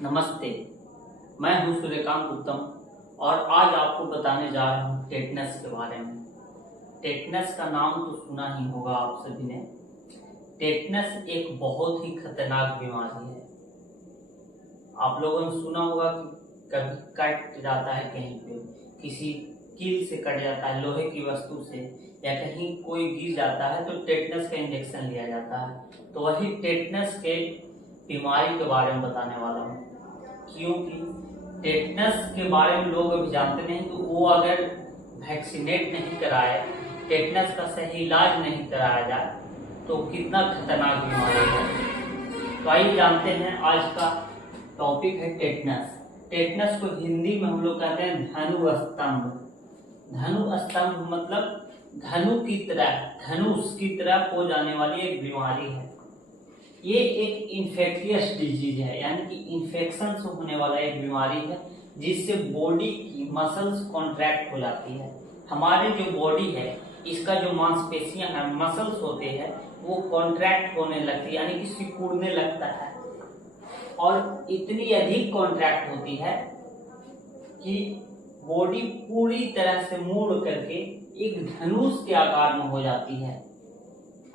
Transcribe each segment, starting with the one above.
नमस्ते, मैं हूं सूर्यकांत उत्तम और आज आपको बताने जा रहा हूं टेटनस के बारे में। टेटनस का नाम तो सुना ही होगा आप सभी ने। टेटनस एक बहुत ही खतरनाक बीमारी है। आप लोगों ने सुना होगा कि कभी कट जाता है, कहीं पे किसी कील से कट जाता है, लोहे की वस्तु से, या कहीं कोई गिर जाता है तो टेटनस का इंजेक्शन लिया जाता है। तो वही टेटनस के बीमारी के बारे में बताने वाला हूँ, क्योंकि टेटनस के बारे में लोग अभी जानते नहीं। तो वो अगर वैक्सीनेट नहीं कराए, टेटनस का सही इलाज नहीं कराया जाए तो कितना खतरनाक बीमारी है। तो आइए जानते हैं। आज का टॉपिक है टेटनस। टेटनस को हिंदी में हम लोग कहते हैं धनु स्तंभ। धनु स्तंभ मतलब धनु की तरह, धनुष की तरह हो जाने वाली एक बीमारी है। ये एक इन्फेक्शियस डिजीज है, यानी कि इन्फेक्शन से होने वाला एक बीमारी है, जिससे बॉडी की मसल्स कॉन्ट्रैक्ट हो जाती है। हमारे जो बॉडी है, इसका जो मांसपेशियां हैं, मसल्स होते हैं, वो कॉन्ट्रैक्ट होने लगती है, यानी कि सिकुड़ने लगता है। और इतनी अधिक कॉन्ट्रैक्ट होती है कि बॉडी पूरी तरह से मोड़ करके एक धनुष के आकार में हो जाती है।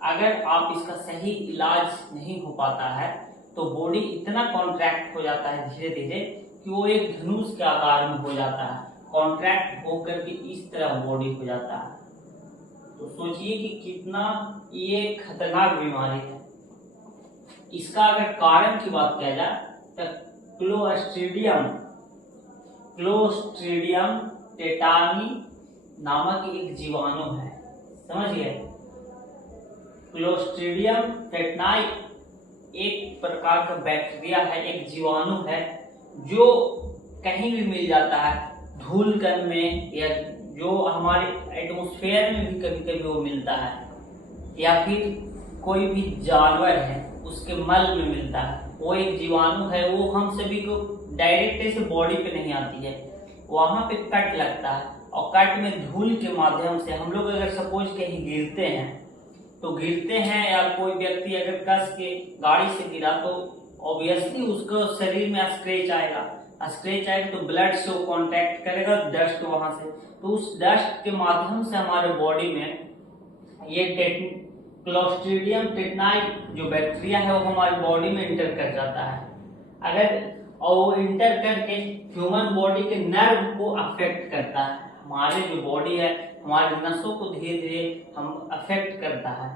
अगर आप इसका सही इलाज नहीं हो पाता है तो बॉडी इतना कॉन्ट्रैक्ट हो जाता है धीरे धीरे कि वो एक धनुष के आकार में हो जाता है। कॉन्ट्रैक्ट होकर के इस तरह बॉडी हो जाता है। तो सोचिए कि कितना ये खतरनाक बीमारी है। इसका अगर कारण की बात किया जाए तो क्लोस्ट्रीडियम टेटानी नामक एक जीवाणु है। समझ गए? क्लोस्ट्रीडियम टेटनाई एक प्रकार का बैक्टीरिया है, एक जीवाणु है, जो कहीं भी मिल जाता है, धूल कण में, या जो हमारे एटमॉस्फेयर में भी कभी कभी वो मिलता है, या फिर कोई भी जानवर है उसके मल में मिलता है। वो एक जीवाणु है। वो हम सभी को डायरेक्ट से बॉडी पे नहीं आती है, वहां पे कट लगता है, और कट में धूल के माध्यम से हम लोग अगर सपोज कहीं गिरते हैं या कोई व्यक्ति अगर कस के गाड़ी से गिरा तो ऑब्वियसली उसको शरीर में स्क्रैच आएगा तो ब्लड से वो कांटेक्ट करेगा डस्ट वहां से। तो उस डस्ट के माध्यम से हमारे बॉडी में ये क्लोस्ट्रीडियम टेटनाई जो बैक्टीरिया है वो हमारी बॉडी में इंटर कर जाता है। और वो इंटर करके ह्यूमन बॉडी के नर्व को अफेक्ट करता है। हमारे जो बॉडी है, हमारे नसों को धीरे धीरे हम अफेक्ट करता है।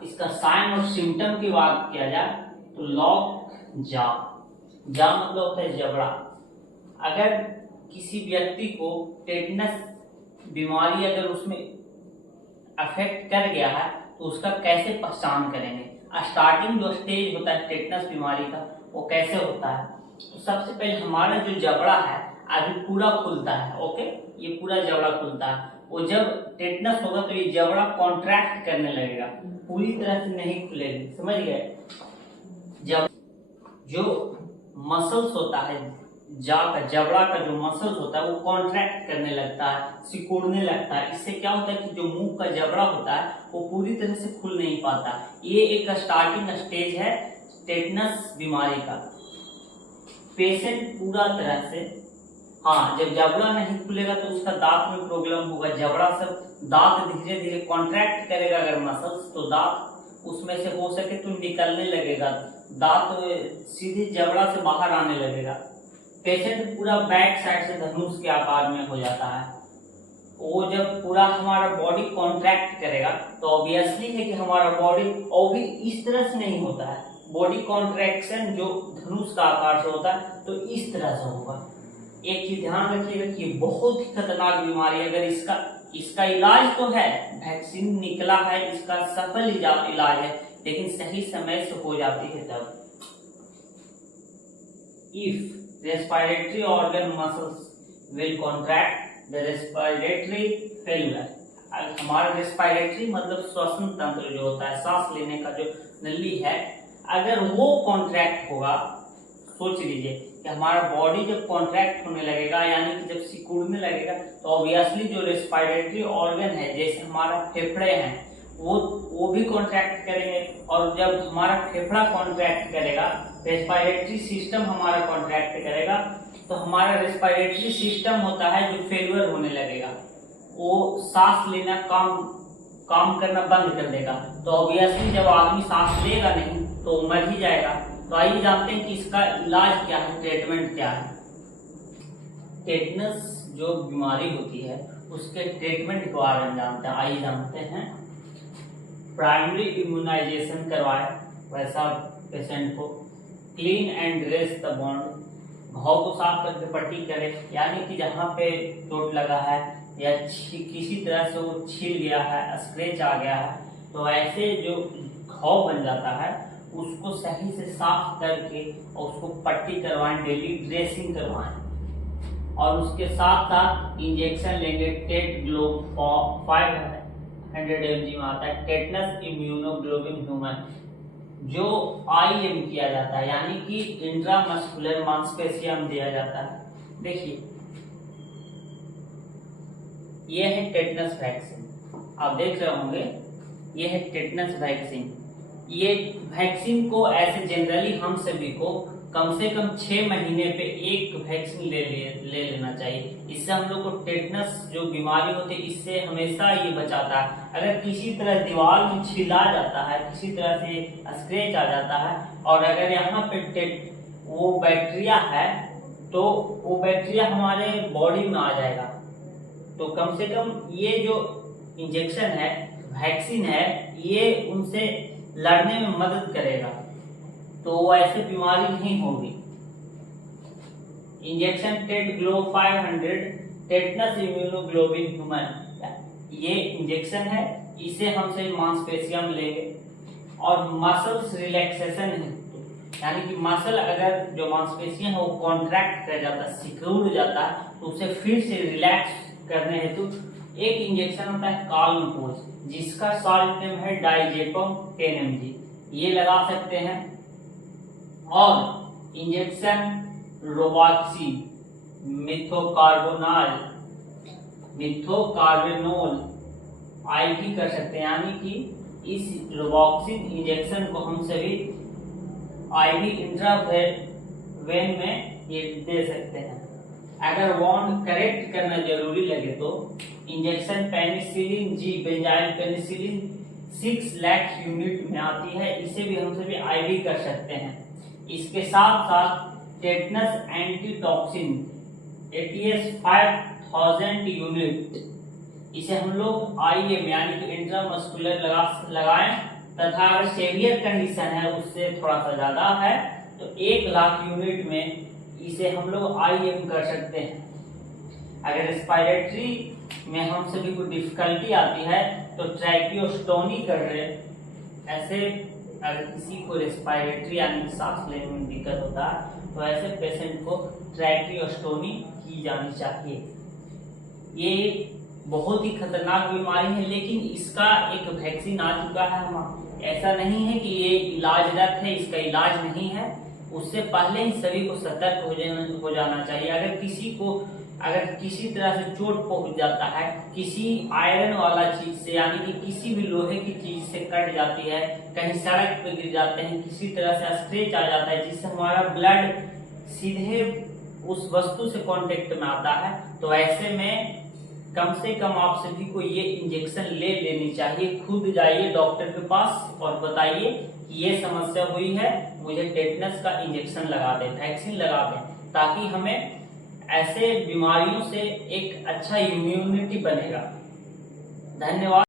इसका साइन और सिम्टम की बात किया जाए तो लॉक जा मतलब होता है जबड़ा। अगर किसी व्यक्ति को टेटनस बीमारी अगर उसमें अफेक्ट कर गया है तो उसका कैसे पहचान करेंगे? स्टार्टिंग जो स्टेज होता है टेटनस बीमारी का, वो कैसे होता है? तो सबसे पहले हमारा जो जबड़ा है अभी पूरा खुलता है। ओके, ये पूरा जबड़ा खुलता है। वो जब टेटनस होगा तो ये जबड़ा कॉन्ट्रैक्ट करने लगेगा, पूरी तरह से नहीं खुलेगी। समझ गए? जब जो मसल्स होता है, जबड़ा का जो मसल्स होता है वो कॉन्ट्रैक्ट करने लगता है, सिकुड़ने लगता है। इससे क्या होता है कि जो मुंह का जबड़ा होता है वो पूरी तरह से खुल नहीं पाता। ये एक स्टार्टिंग स्टेज है टेटनस बीमारी का। पेशेंट पूरा तरह से, जब जबड़ा नहीं खुलेगा तो उसका दांत में प्रॉब्लम होगा। जबड़ा सब दांत धीरे धीरे कॉन्ट्रैक्ट करेगा अगर मसल्स, तो दांत उसमें से हो सके तो निकलने लगेगा, दांत सीधे जबड़ा से बाहर आने लगेगा। पेशेंट पूरा बैक साइड से धनुष के आकार में हो जाता है। वो जब पूरा हमारा बॉडी कॉन्ट्रैक्ट करेगा तो ऑब्वियसली है कि हमारा बॉडी और भी इस तरह से नहीं होता है। बॉडी कॉन्ट्रैक्शन जो धनुष का आकार से होता है तो इस तरह से होगा। एक चीज ध्यान रखिएगा कि बहुत ही खतरनाक बीमारी है। अगर इसका इलाज तो है, वैक्सीन निकला है, इसका सफल इलाज है, लेकिन सही समय से हो जाती है तब। If respiratory organ muscles will contract the respiratory failure. हमारा रेस्पिरेटरी मतलब श्वसन तंत्र जो होता है, सांस लेने का जो नली है, अगर वो कॉन्ट्रैक्ट होगा, सोच लीजिए कि हमारा बॉडी जब कॉन्ट्रैक्ट होने लगेगा, यानी कि जब सिकुड़ने लगेगा, तो ऑब्वियसली जो रेस्पिरेटरी ऑर्गन है, जैसे हमारा फेफड़े हैं, वो भी कॉन्ट्रैक्ट करेंगे। और जब हमारा फेफड़ा कॉन्ट्रैक्ट करेगा रेस्पिरेटरी सिस्टम हमारा कॉन्ट्रैक्ट करेगा, तो हमारा रेस्पिरेटरी सिस्टम होता है जो फेलियर होने लगेगा, वो सांस लेना काम करना बंद कर देगा। तो ऑब्वियसली जब आदमी सांस लेगा नहीं तो मर ही जाएगा। तो आइए जानते हैं कि इसका इलाज क्या है, ट्रीटमेंट क्या है। टेटनस जो बीमारी होती है उसके ट्रीटमेंट के बारे में जानते हैं। आइए जानते हैं। प्राइमरी इम्यूनाइजेशन करवाए वैसा पेशेंट को, clean and dress the wound, घाव को साफ करके पट्टी करे, यानी कि जहाँ पे चोट लगा है या किसी तरह से वो छिल गया है, स्क्रैच आ गया है, तो ऐसे जो घाव बन जाता है उसको सही से साफ करके और उसको पट्टी करवाएं, डेली ड्रेसिंग करवाएं और उसके साथ साथ इंजेक्शन लेंगे। टेट ग्लो 500 mg में आता है, टेटनस इम्यूनोग्लोबिन ह्यूमन, जो IM किया जाता है, यानी कि इंट्रामस्कुलर मांसपेशियों में दिया जाता है। देखिए ये है टेटनस वैक्सीन, आप देख रहे होंगे ये है टेटनस वैक्सीन। ये वैक्सीन को ऐसे जनरली हम सभी को कम से कम 6 महीने पे एक वैक्सीन ले लेना चाहिए। इससे हम लोग को टेटनस जो बीमारी होती है इससे हमेशा ये बचाता है। अगर किसी तरह दीवार में छिला जाता है, किसी तरह से स्क्रैच आ जाता है और अगर यहाँ पे वो बैक्टीरिया है तो वो बैक्टीरिया हमारे बॉडी में आ जाएगा। तो कम से कम ये जो इंजेक्शन है, वैक्सीन है, ये उनसे लड़ने में मदद करेगा, तो वो ऐसे बीमारी नहीं होगी। इंजेक्शन टेट ग्लो 500 टेटनस इम्यूनोग्लोबिन ह्यूमन, ये इंजेक्शन है, इसे हमसे मांसपेशियों में लेंगे और मसल्स रिलैक्सेशन है, यानी कि मसल अगर जो मांसपेशियां है वो कॉन्ट्रैक्ट कर जाता है, सिक्योर हो जाता है, तो उसे फिर से रिलैक्स करने हेतु एक इंजेक्शन होता है काल्म पोज, जिसका शॉर्ट नेम है डाइजेपम 10 mg, ये लगा सकते हैं। और इंजेक्शन रोबाक्सिन मिथोकार्बेनोल IV कर सकते हैं, यानी कि इस रोबाक्सिन इंजेक्शन को हम सभी IV इंट्रावेन में ये दे सकते हैं। अगर वॉन्ड करेक्ट करना जरूरी लगे तो injection penicillin G, benzyl penicillin 6 lakh unit में आती है, इसे भी हम सभी IV कर सकते हैं। इसके साथ साथ टेटनस एंटीटॉक्सिन ATS 5000 यूनिट, इसे हम लोग IM यानी कि इंट्रामस्कुलर लगाएं, तथा अगर सेवियर कंडीशन है उससे थोड़ा सा ज्यादा है तो 1 लाख यूनिट में इसे हम लोग IM कर सकते हैं। अगर रेस्पिरेटरी में हम सभी को डिफिकल्टी आती है तो ट्रैकियोस्टोमी कर रहे, ऐसे अगर किसी को रेस्पिरेटरी यानी सांस लेने में दिक्कत होता है तो ऐसे पेशेंट को ट्रैकियोस्टोमी की जानी चाहिए। ये बहुत ही खतरनाक बीमारी है, लेकिन इसका एक वैक्सीन आ चुका है। हम ऐसा नहीं है कि ये इलाजरत है, इसका इलाज नहीं है। उससे पहले ही सभी को सतर्क हो जाना चाहिए। अगर किसी तरह से चोट पहुंच जाता है, किसी आयरन वाला चीज से यानी कि किसी भी लोहे की चीज से कट जाती है, कहीं सड़क पे गिर जाते हैं, किसी तरह से स्क्रैच आ जाता है जिससे हमारा ब्लड सीधे उस वस्तु से कांटेक्ट में आता है, तो ऐसे में कम से कम आप सभी को ये इंजेक्शन ले लेनी चाहिए। खुद जाइए डॉक्टर के पास और बताइए कि ये समस्या हुई है, मुझे टेटनस का इंजेक्शन लगा दें, वैक्सीन लगा दें, ताकि हमें ऐसे बीमारियों से एक अच्छा इम्यूनिटी बनेगा। धन्यवाद।